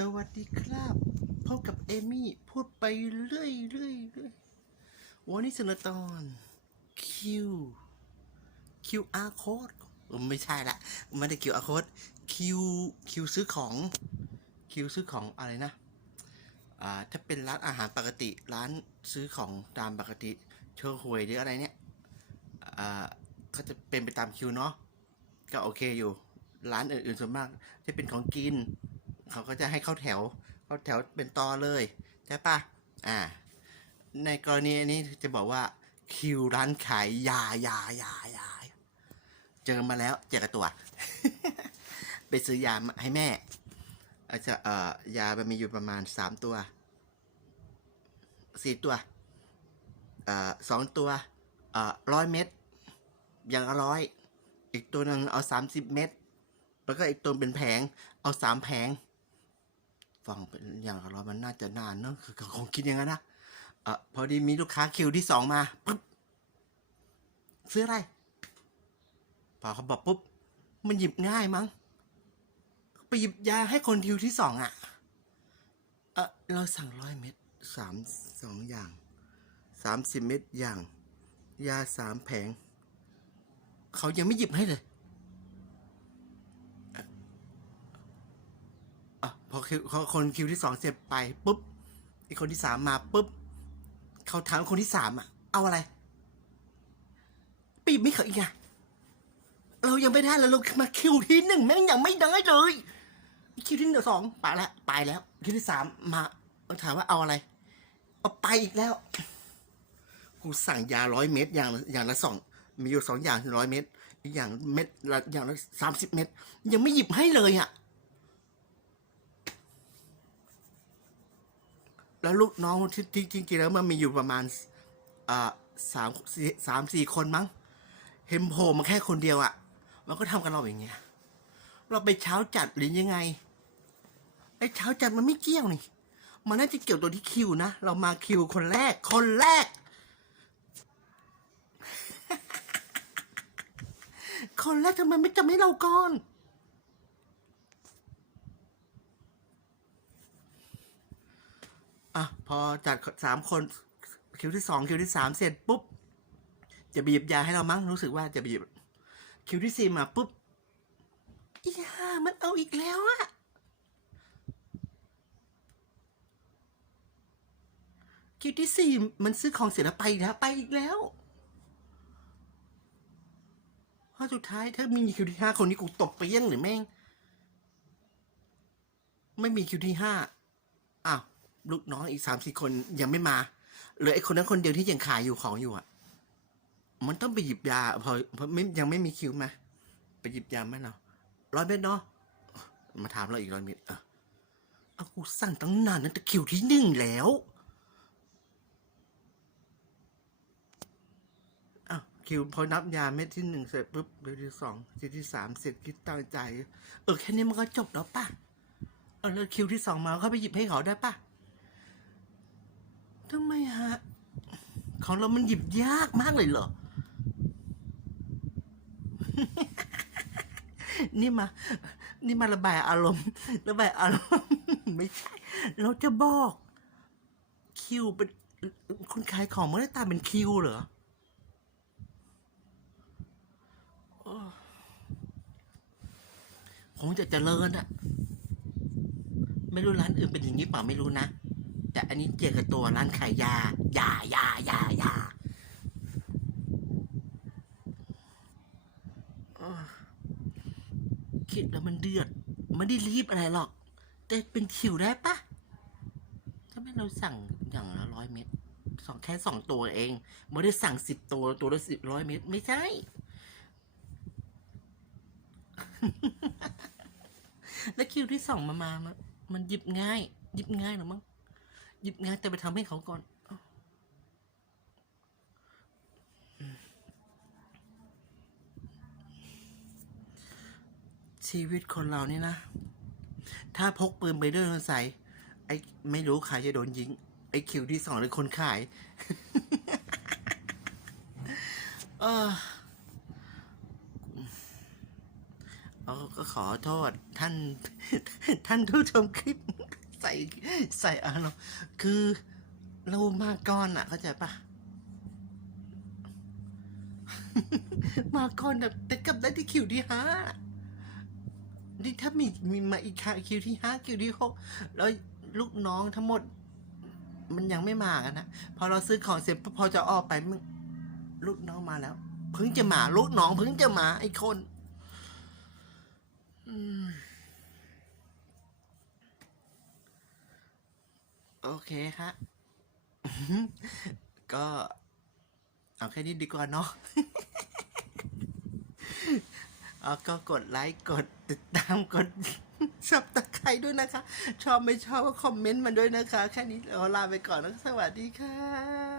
สวัสดีครับพบกับเอมี่พูดไปเรื่อยเรื่อยเรื่อยวันนี้เสนอตอน Q QR code ไม่ใช่ละไม่ได้ QR code Q Q ซื้อของ Q ซื้อของอะไรนะอ่าถ้าเป็นร้านอาหารปกติร้านซื้อของตามปกติเชอร์หวยหรืออะไรเนี่ยอ่าเขาจะเป็นไปตามคิวเนาะก็โอเคอยู่ ร้านอื่นๆส่วนมากจะเป็นของกิน เขาก็จะให้เข้าแถว เข้าแถวเป็นต่อเลยใช่ปะอ่า ในกรณีนี้จะบอกว่าคิวร้านขายยายายายาเจอมาแล้วเจอกับตัว ไปซื้อยามาให้แม่อาจจะเอ่อยามันมีอยู่ประมาณสามตัวสี่ตัวเอ่อสองตัวเอ่อร้อยเม็ดอย่างละร้อยอีกตัวหนึ่งเอาสามสิบเม็ดแล้วก็อีกตัวเป็นแผง เอาสามแผง ฟังเป็นอย่างละร้อยมันน่าจะนานเนอะคือคงคิดอย่างนั้นนะเออพอดีมีลูกค้าคิวที่สองมาปุ๊บซื้ออะไรพอเขาบอกปุ๊บ มันหยิบง่ายมั้งไปหยิบยาให้คนคิวที่สองอะเออเราสั่งร้อยเม็ดสามสองอย่างสามสิบเม็ดอย่าง ยาสามแผง เขายังไม่หยิบให้เลยอะ อะพอคิวคนคิวที่สองเสร็จไปปุ๊บไอคนที่สามมาปุ๊บเขาถามคนที่สามอะ เอาอะไร ปีบไม่เคยไงเรายังไม่ได้แล้วเรามาคิวที่หนึ่งแม่งยังไม่ได้เลยคิวที่หนึ่งสองไปแล้วไปแล้ว คิวที่สามมาถามว่าเอาอะไร เอาไปอีกแล้วกูสั่งยาร้อยเม็ดอย่างละอย่างละสองมีอยู่สองอย่างร้อยเม็ดอีกอย่างเม็ดละอย่างละสามสิบเม็ดยังไม่หยิบให้เลยอะ แล้วลูกน้องที่จริงๆแล้วมันมีอยู่ประมาณอ่าสามสามสี่คนมั้ง เห็นโผล่มาแค่คนเดียวอะ่ะ มันก็ทำกับเราอย่างเงี้ย เราไปเช้าจัดหรือยังไงไอ้เช้าจัดมันไม่เกี่ยวนี่ มันน่าจะเกี่ยวตัวที่คิวนะ เรามาคิวคนแรก คนแรก คนแรกทำไมไม่จำให้เราก่อน อะ พอ จัดสามคนคิวที่สองคิวที่สามเสร็จปุ๊บ จะบีบยาให้เรามั้งรู้สึกว่าจะบีบ คิวที่สี่มาปุ๊บอีห่ามันเอาอีกแล้วอะคิวที่สี่มันซื้อของเสร็จแล้วไปอีกแล้วไปอีกแล้วเพราะสุดท้ายถ้ามีคิวที่ห้าคนนี้กูตบไปเยี่ยงหรือแม่ง ไม่มีคิวที่ห้า ลูกน้องอีกสามสี่คนยังไม่มาเหลือไอ้คนนั้นคนเดียวที่ยังขายอยู่ของอยู่อะ มันต้องไปหยิบยาพอพอไม่ยังไม่มีคิวไหมไปหยิบยาไหมเราร้อยเม็ดเนาะมาถามเราอีกร้อยเม็ดอะเอากูสั่งตั้งนานนั่นแต่คิวที่หนึ่งแล้วอ้าวคิวพอนับยาเม็ดที่หนึ่งเสร็จปุ๊บเม็ดที่สองเม็ดที่สามเสร็จคิดตั้งใจ เออแค่นี้มันก็จบแล้วป่ะเออแล้วคิวที่สองมาเขาไปหยิบให้เขาได้ป่ะ ทำไมฮะ ของเรามันหยิบยากมากเลยเหรอ นี่มา นี่มาระบายอารมณ์ ระบายอารมณ์ ไม่ใช่ เราจะบอก คิวเป็นคุณขายของมันได้ตาเป็นคิวเหรอโอ้คงจะเจริญอะไม่รู้ร้านอื่นเป็นอย่างนี้เปล่าไม่รู้นะ แต่อันนี้เจอกับตัวร้านขายยายายายายาคิดแล้วมันเดือด ไม่ได้รีบอะไรหรอก แต่เป็นคิวได้ปะถ้าไม่เราสั่งอย่างละร้อยเม็ดสองแค่สองตัวเองไม่ได้สั่งสิบตัวตัวละสิบร้อยเม็ดไม่ใช่แล้วคิวที่สองมามา มันหยิบง่าย หยิบง่ายหรือมั้ง หยิบงานแต่ไปทำให้เขาก่อน ชีวิตคนเรานี่นะ ถ้าพกปืนไปด้วยสงสัยไอ้ไม่รู้ใครจะโดนยิง ไอ้คิวที่สองหรือคนขาย เออเอาก็ขอโทษท่านท่านผู้ชมคลิป ใส่ใส่อารมณ์คือเรามาก่อนอะเข้าใจปะมาก่อนแบบแต่กลับได้ที่คิวที่ห้านี่ถ้ามีมีมาอีกค่ะคิวที่ห้าคิวที่หกแล้วลูกน้องทั้งหมด มันยังไม่มากันนะพอเราซื้อของเสร็จพอจะออกไปมึงลูกน้องมาแล้วเพิ่งจะมา ลูกน้องเพิ่งจะมาไอ้คน อืม โอเคฮะก็ เอาแค่นี้ดีกว่าเนาะเอาก็กดไลค์ กดติดตาม กดสับตะไคร้ด้วยนะคะ ชอบไม่ชอบก็คอมเมนต์มาด้วยนะคะ แค่นี้เราลาไปก่อนนะสวัสดีค่ะ